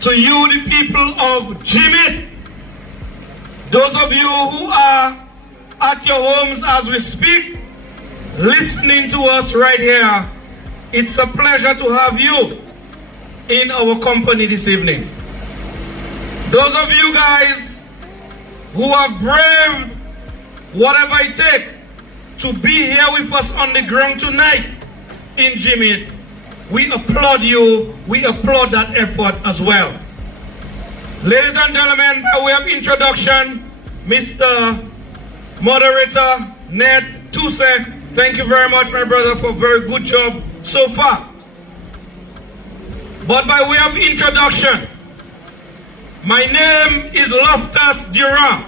to you, the people of Jimmit, those of you who are at your homes as we speak, listening to us right here, it's a pleasure to have you in our company this evening. Those of you guys who have braved whatever it takes to be here with us on the ground tonight in Jimmit, we applaud you, we applaud that effort as well. Ladies and gentlemen, by way of introduction, Mr. Moderator Ned Tuse, thank you very much, my brother, for a very good job so far. But by way of introduction, my name is Loftus Durant,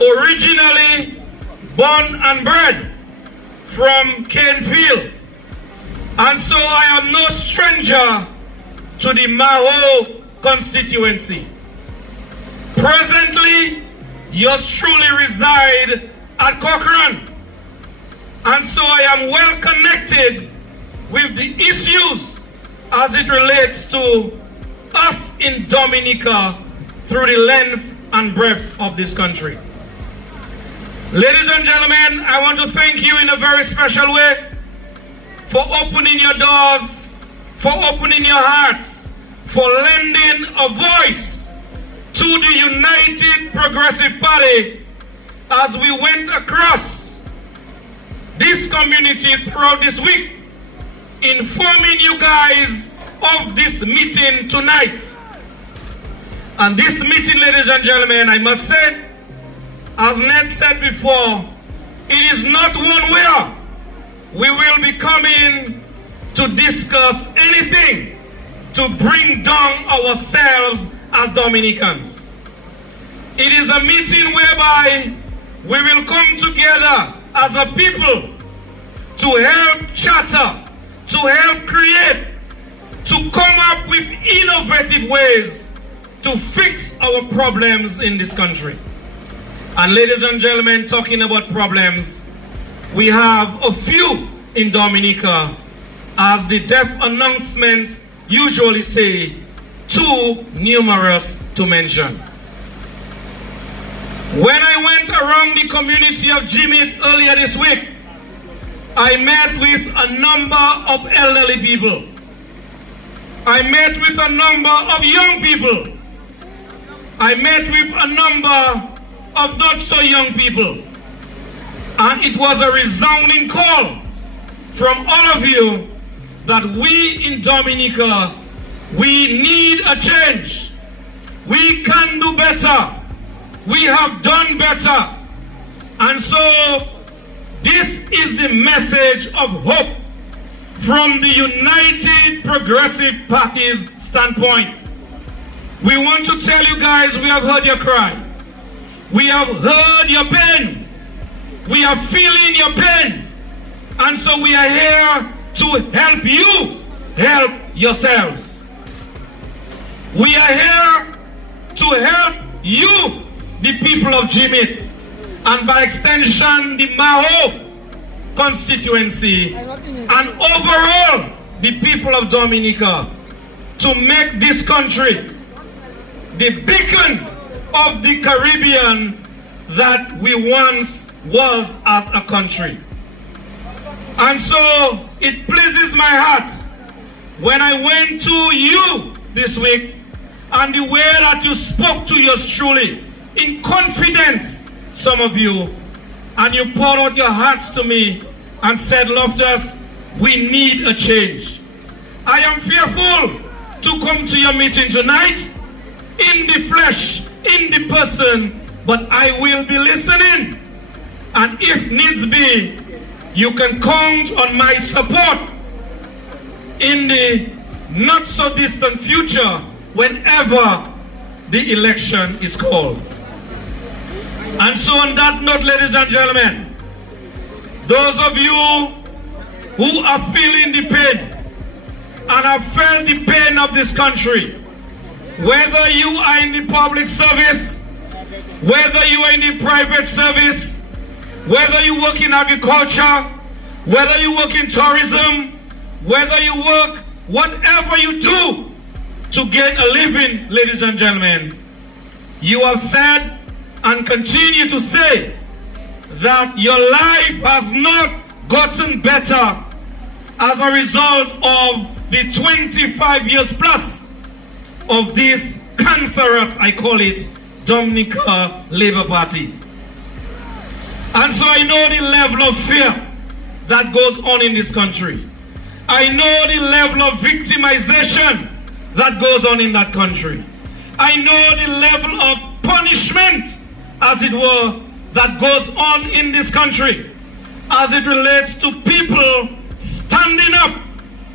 originally born and bred from Canefield, and so I am no stranger to the Maho constituency. Presently, yours truly reside at Cochrane, and so I am well connected with the issues as it relates to us in Dominica through the length and breadth of this country. Ladies and gentlemen, I want to thank you in a very special way for opening your doors, for opening your hearts, for lending a voice to the United Progressive Party as we went across this community throughout this week, informing you guys of this meeting tonight. And this meeting, ladies and gentlemen, I must say, as Ned said before, it is not one where we will be coming to discuss anything to bring down ourselves as Dominicans. It is a meeting whereby we will come together as a people to help chatter, to help create, to come up with innovative ways to fix our problems in this country. And ladies and gentlemen, talking about problems, we have a few in Dominica, as the death announcement usually say, too numerous to mention. When I went around the community of Jimmit earlier this week, I met with a number of elderly people. I met with a number of young people. I met with a number of not so young people. And it was a resounding call from all of you that we in Dominica, we need a change. We can do better. We have done better. And so this is the message of hope from the United Progressive Party's standpoint. We want to tell you guys, we have heard your cry. We have heard your pain. We are feeling your pain. And so we are here to help you help yourselves. We are here to help you, the people of Jimmit, and by extension the Maho constituency, and overall the people of Dominica, to make this country the beacon of the Caribbean that we once was as a country. And so it pleases my heart when I went to you this week, and the way that you spoke to yours truly in confidence, some of you, and you poured out your hearts to me and said, Loftus, we need a change. I am fearful to come to your meeting tonight in the flesh, in the person, but I will be listening. And if needs be, you can count on my support in the not so distant future whenever the election is called. And so on that note, ladies and gentlemen, those of you who are feeling the pain and have felt the pain of this country, whether you are in the public service, whether you are in the private service, whether you work in agriculture, whether you work in tourism, whether you work, whatever you do, to get a living, ladies and gentlemen. You have said and continue to say that your life has not gotten better as a result of the 25 years plus of this cancerous, I call it, Dominica Labour Party. And so I know the level of fear that goes on in this country. I know the level of victimization that goes on in that country. I know the level of punishment, as it were, that goes on in this country as it relates to people standing up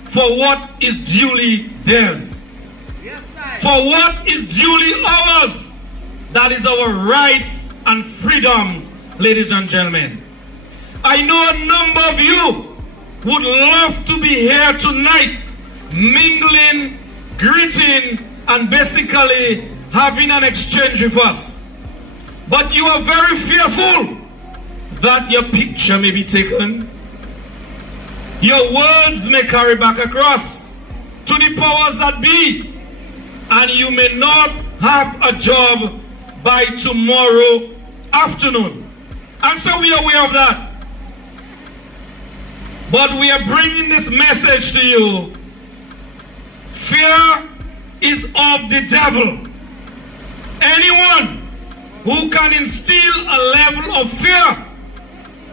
for what is duly theirs. For what is duly ours. That is our rights and freedoms, ladies and gentlemen. I know a number of you would love to be here tonight, mingling, greeting, and basically having an exchange with us. But you are very fearful that your picture may be taken. Your words may carry back across to the powers that be, and you may not have a job by tomorrow afternoon. And so we are aware of that. But we are bringing this message to you. Fear is of the devil. Anyone who can instill a level of fear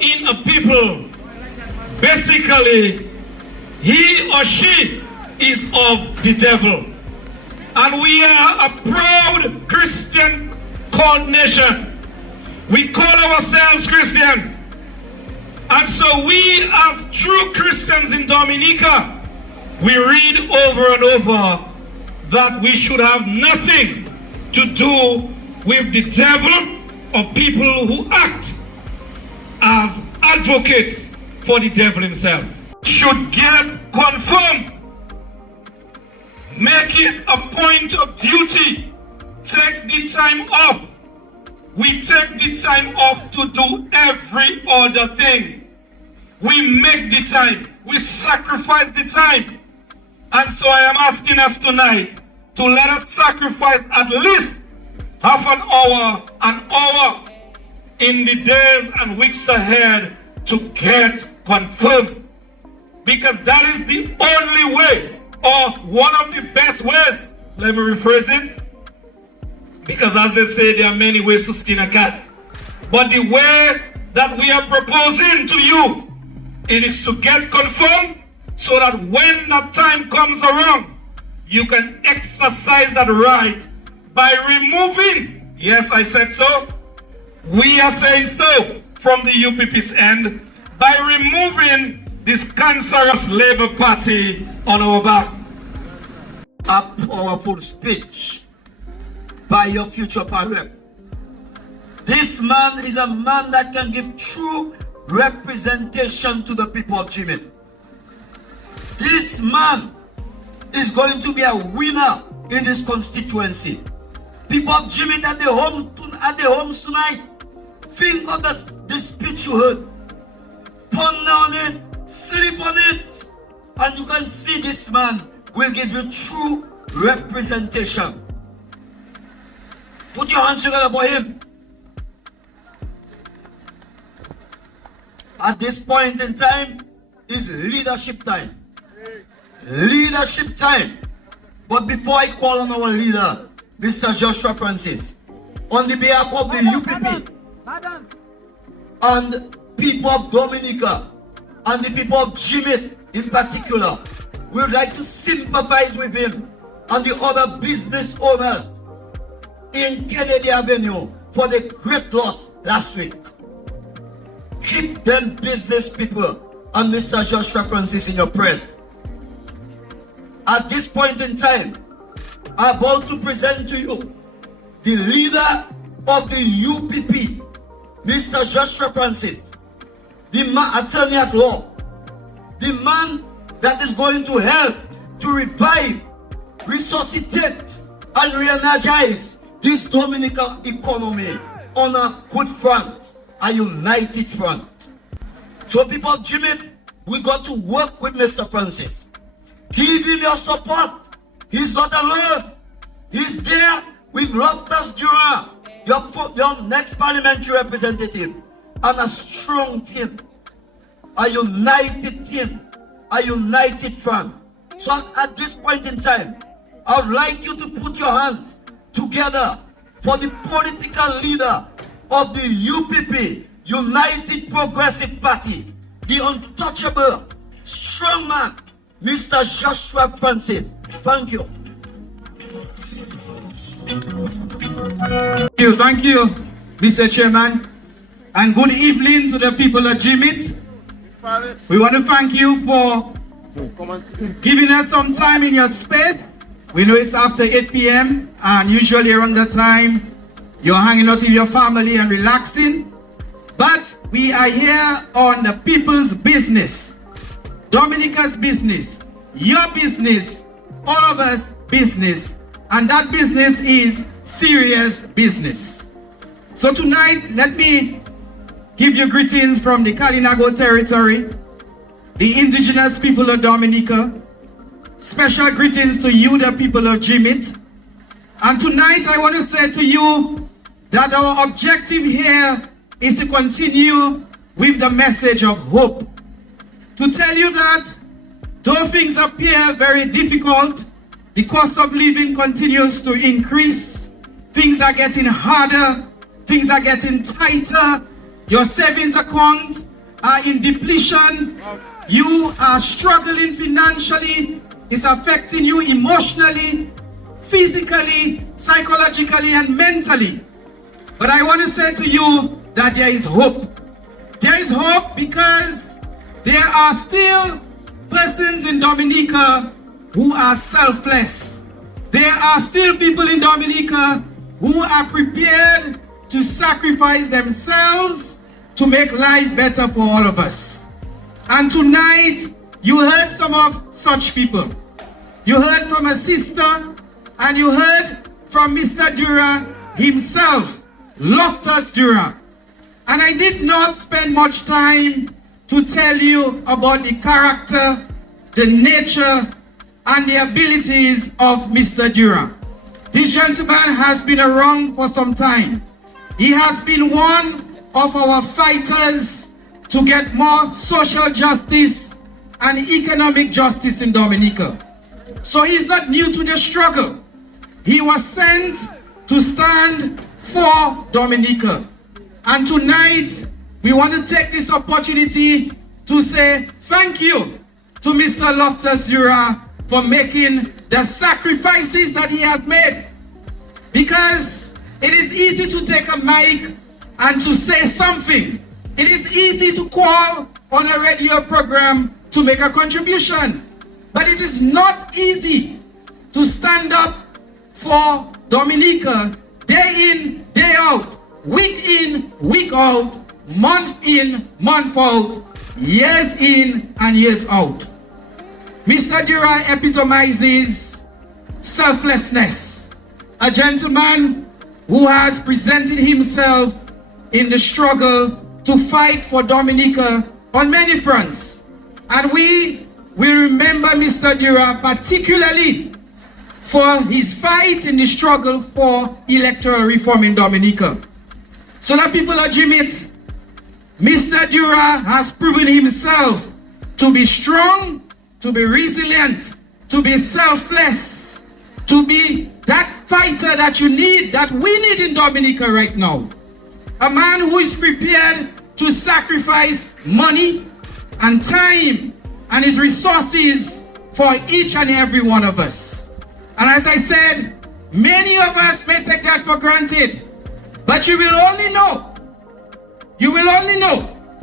in a people, basically, he or she is of the devil. And we are a proud Christian called nation. We call ourselves Christians. And so we, as true Christians in Dominica, we read over and over that we should have nothing to do with the devil or people who act as advocates for the devil himself. Should get confirmed. Make it a point of duty. Take the time off. We take the time off to do every other thing. We make the time. We sacrifice the time. And so I am asking us tonight to let us sacrifice at least half an hour in the days and weeks ahead to get confirmed. Because that is the only way, or one of the best ways. Let me rephrase it. Because as they say, there are many ways to skin a cat. But the way that we are proposing to you, it is to get confirmed so that when that time comes around, you can exercise that right by removing, yes, I said so, we are saying so from the UPP's end, by removing this cancerous Labour Party on our back. A powerful speech by your future parent. This man is a man that can give true representation to the people of Jimmit. This man is going to be a winner in this constituency. People of Jimmit at their homes tonight, think of the speech you heard. Ponder on it, sleep on it, and you can see this man will give you true representation. Put your hands together for him. At this point in time is leadership time. Leadership time. But before I call on our leader, Mr. Joshua Francis, on the behalf of the UPP and people of Dominica and the people of Jimmit in particular, we would like to sympathize with him and the other business owners in Kennedy Avenue for the great loss last week. Keep them business people and Mr. Joshua Francis in your prayers. At this point in time, I'm about to present to you the leader of the UPP, Mr. Joshua Francis, the attorney at law, the man that is going to help to revive, resuscitate, and re-energize this Dominican economy on a good front, a united front. So people of Jimmit, we got to work with Mr. Francis. Give him your support. He He's not alone. He's there with Loftus Jura, your next parliamentary representative, and a strong team, a united team, a united front. So at this point in time, I would like you to put your hands together for the political leader of the UPP, United Progressive Party, the untouchable, strong man, Mr. Joshua Francis. Thank you. Thank you, Mr. Chairman, and good evening to the people of Jimmit. We want to thank you for giving us some time in your space. We know it's after 8 p.m. and usually around that time you're hanging out with your family and relaxing. But we are here on the people's business, Dominica's business, your business, all of us business, and that business is serious business. So tonight, let me give you greetings from the Kalinago territory, the indigenous people of Dominica. Special greetings to you, the people of Jimmit. And tonight I want to say to you that our objective here is to continue with the message of hope. To tell you that though things appear very difficult, the cost of living continues to increase, things are getting harder, things are getting tighter, your savings accounts are in depletion, you are struggling financially, it's affecting you emotionally, physically, psychologically, and mentally. But I want to say to you that there is hope. There is hope because there are still persons in Dominica who are selfless. There are still people in Dominica who are prepared to sacrifice themselves to make life better for all of us. And tonight, you heard some of such people. You heard from a sister, and you heard from Mr. Dura himself, Loftus Dura. And I did not spend much time to tell you about the character, the nature, and the abilities of Mr. Dura. This gentleman has been around for some time. He has been one of our fighters to get more social justice and economic justice in Dominica. So he's not new to the struggle. He was sent to stand for Dominica. And tonight, we want to take this opportunity to say thank you to Mr. Loftus Dura for making the sacrifices that he has made. Because it is easy to take a mic and to say something. It is easy to call on a radio program to make a contribution. But it is not easy to stand up for Dominica day in, day out, week in, week out, month in, month out, years in and years out. Mr. Dura epitomizes selflessness, a gentleman who has presented himself in the struggle to fight for Dominica on many fronts. And we will remember Mr. Dura particularly for his fight in the struggle for electoral reform in Dominica. So the people of Jimmit, Mr. Dura has proven himself to be strong, to be resilient, to be selfless, to be that fighter that you need, that we need in Dominica right now. A man who is prepared to sacrifice money and time and his resources for each and every one of us. And as I said, many of us may take that for granted, but you will only know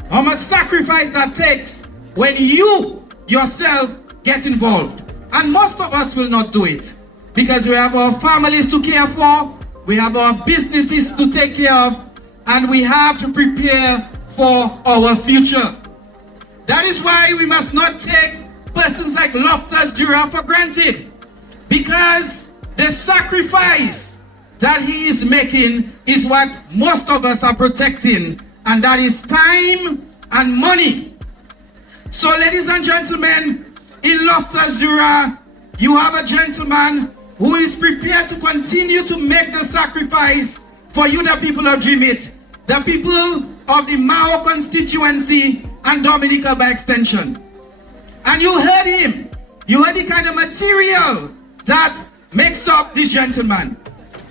how much sacrifice that takes when you yourself get involved. And most of us will not do it because we have our families to care for, we have our businesses to take care of, and we have to prepare for our future. That is why we must not take persons like Loftus Dura for granted, because the sacrifice that he is making is what most of us are protecting, and that is time and money. So ladies and gentlemen, in Loftus Dura, you have a gentleman who is prepared to continue to make the sacrifice for you, the people of Jimmit, the people of the Mao constituency and Dominica by extension. And you heard him. You heard the kind of material that makes up this gentleman.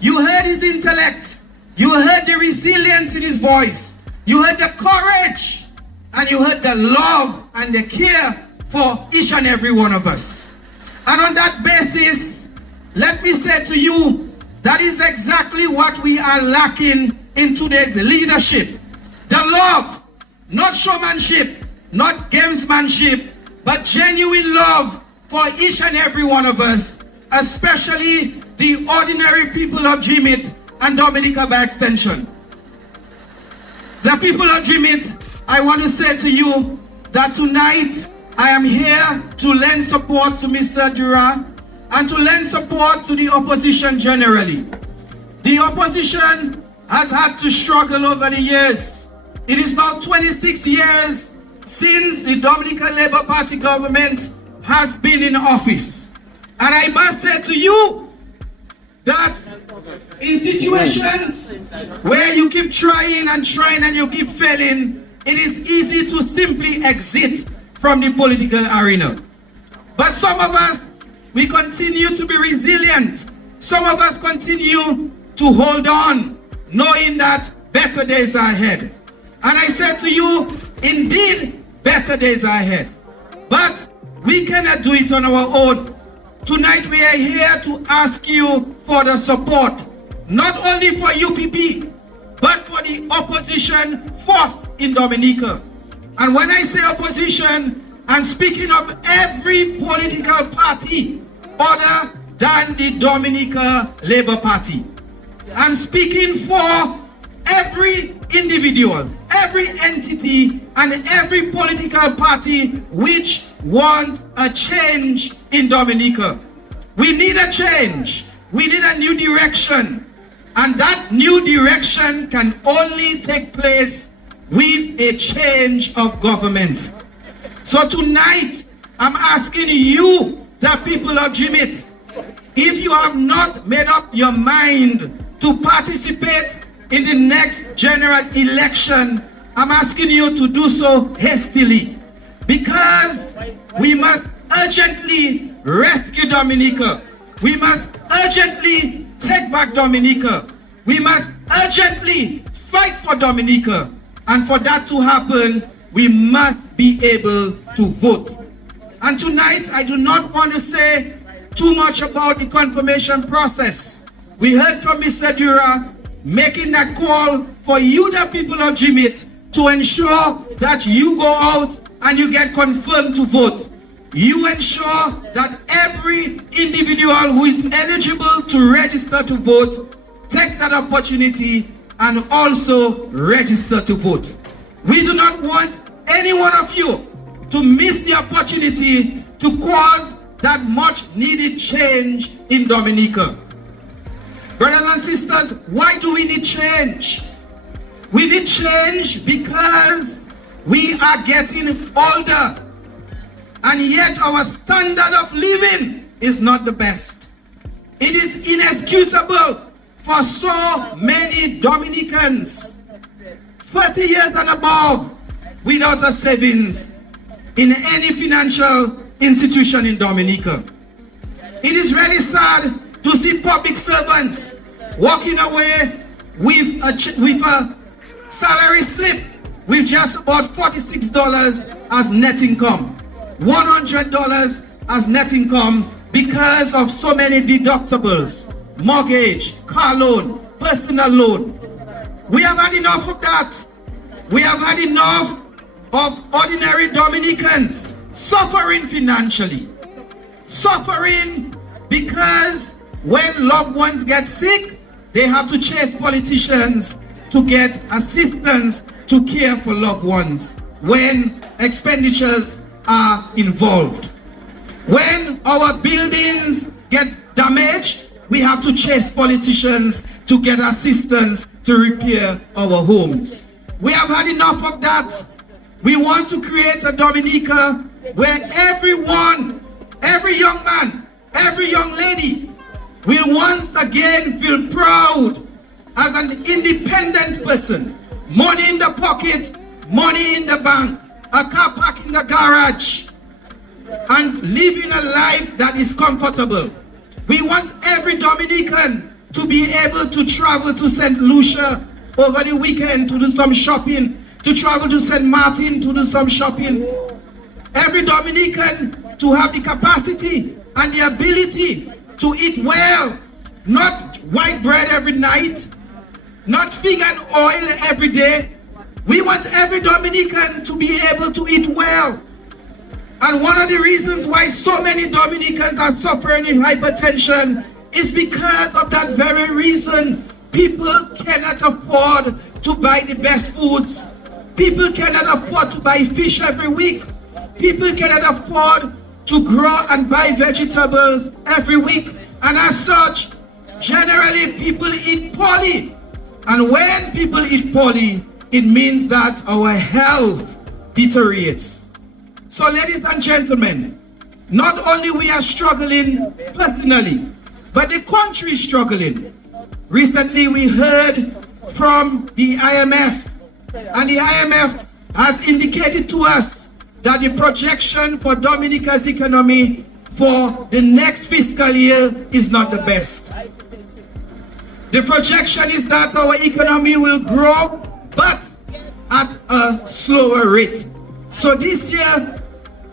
You heard his intellect. You heard the resilience in his voice. You heard the courage. And you heard the love and the care for each and every one of us. And on that basis, let me say to you, that is exactly what we are lacking in today's leadership. The love, not showmanship, not gamesmanship, but genuine love for each and every one of us, especially the ordinary people of Jimmit and Dominica by extension. The people of Jimmit, I want to say to you that tonight I am here to lend support to Mr. Dura and to lend support to the opposition generally. The opposition has had to struggle over the years. It is now 26 years since the Dominican Labour Party government has been in office. And I must say to you that in situations where you keep trying and you keep failing, it is easy to simply exit from the political arena. But some of us, we continue to be resilient. Some of us continue to hold on, knowing that better days are ahead. And I said to you, indeed, better days are ahead. But we cannot do it on our own. Tonight we are here to ask you for the support, not only for UPP, but for the opposition force in Dominica. And when I say opposition, I'm speaking of every political party other than the Dominica Labour Party. I'm speaking for every individual, every entity, and every political party which wants a change in Dominica. We need a change. We need a new direction. And that new direction can only take place with a change of government. So tonight, I'm asking you, the people of Jimmit, if you have not made up your mind to participate in the next general election, I'm asking you to do so hastily, because we must urgently rescue Dominica. We must urgently take back Dominica. We must urgently fight for Dominica. And for that to happen, we must be able to vote. And tonight, I do not want to say too much about the confirmation process. We heard from Mr. Dura making that call for you, the people of Jimmit, to ensure that you go out and you get confirmed to vote. You ensure that every individual who is eligible to register to vote takes that opportunity and also register to vote. We do not want any one of you to miss the opportunity to cause that much needed change in Dominica. Brothers and sisters, why do we need change? We need change because we are getting older, and yet our standard of living is not the best. It is inexcusable for so many Dominicans, 30 years and above, without a savings in any financial institution in Dominica. It is really sad to see public servants walking away with a salary slip with just about $46 as net income, $100 as net income, because of so many deductibles, mortgage, car loan, personal loan. We have had enough of that. We have had enough of ordinary Dominicans suffering financially, suffering because when loved ones get sick, they have to chase politicians to get assistance to care for loved ones when expenditures are involved. When our buildings get damaged, we have to chase politicians to get assistance to repair our homes. We have had enough of that. We want to create a Dominica where everyone, every young man, every young lady will once again feel proud as an independent person. Money in the pocket, money in the bank, a car park in the garage, and living a life that is comfortable. We want every Dominican to be able to travel to St. Lucia over the weekend to do some shopping, to travel to St. Martin to do some shopping. Every Dominican to have the capacity and the ability to eat well, not white bread every night, not fig and oil every day. We want every Dominican to be able to eat well. And one of the reasons why so many Dominicans are suffering in hypertension is because of that very reason. People cannot afford to buy the best foods. People cannot afford to buy fish every week. People cannot afford to grow and buy vegetables every week. And as such, generally people eat poorly. And when people eat poorly, it means that our health deteriorates. So ladies and gentlemen, not only we are struggling personally, but the country is struggling. Recently we heard from the IMF, and the IMF has indicated to us that the projection for Dominica's economy for the next fiscal year is not the best. The projection is that our economy will grow, but at a slower rate. So this year,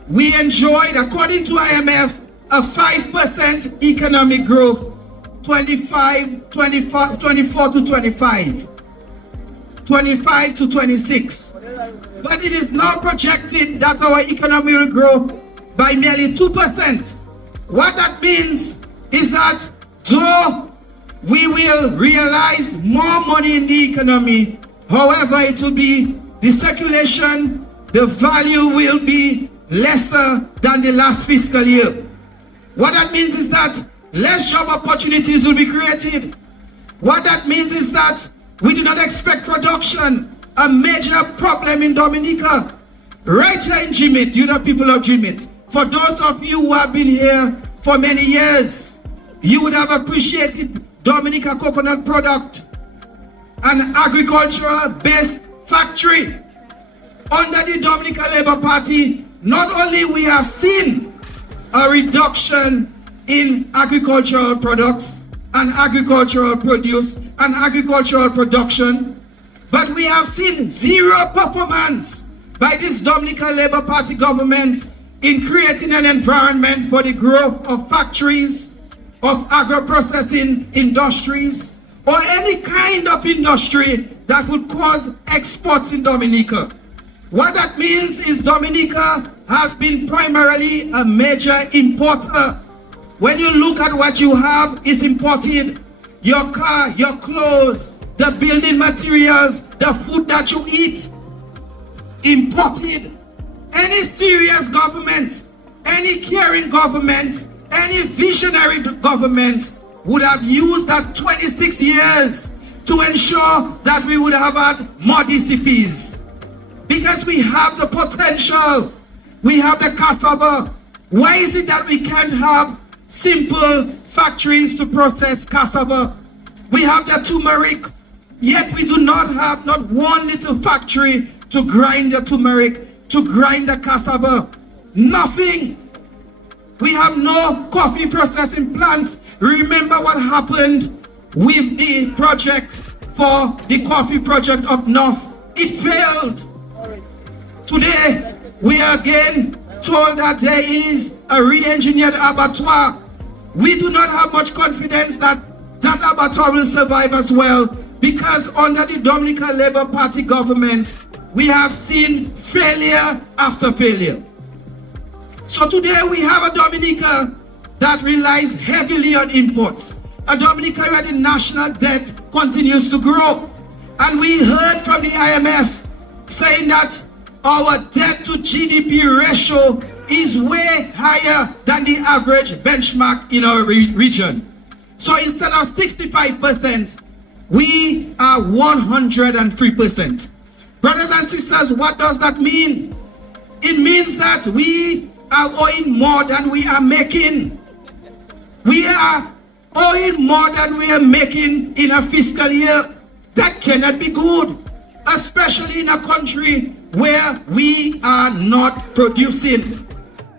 we enjoyed, according to IMF, a 5% economic growth, 24 to 25, 25 to 26. But it is now projected that our economy will grow by merely 2%. What that means is that though we will realize more money in the economy, however, it will be the circulation, the value will be lesser than the last fiscal year. What that means is that less job opportunities will be created. What that means is that we do not expect production, a major problem in Dominica. Right here in Jimmit, you know, people of Jimmit, for those of you who have been here for many years, you would have appreciated Dominica coconut product, an agricultural based factory. Under the Dominica Labour Party, not only we have seen a reduction in agricultural products and agricultural produce and agricultural production, but we have seen zero performance by this Dominica Labour Party government in creating an environment for the growth of factories, of agro-processing industries, or any kind of industry that would cause exports in Dominica. What that means is Dominica has been primarily a major importer. When you look at what you have, is imported. Your car, your clothes, the building materials, the food that you eat, imported. Any serious government, any caring government, any visionary government would have used that 26 years to ensure that we would have had more DCPs. Because we have the potential, we have the cassava. Why is it that we can't have simple factories to process cassava? We have the turmeric, yet we do not have not one little factory to grind the turmeric, to grind the cassava. Nothing. We have no coffee processing plant. Remember what happened with the project for the coffee project up north. It failed. Today, we are again told that there is a re-engineered abattoir. We do not have much confidence that that abattoir will survive as well, because under the Dominica Labour Party government, we have seen failure after failure. So today we have a Dominica that relies heavily on imports. A Dominica where the national debt continues to grow. And we heard from the IMF saying that our debt to GDP ratio is way higher than the average benchmark in our region. So instead of 65%, we are 103%. Brothers and sisters, what does that mean? It means that we are owing more than we are making. We are owing more than we are making in a fiscal year. That cannot be good, especially in a country where we are not producing.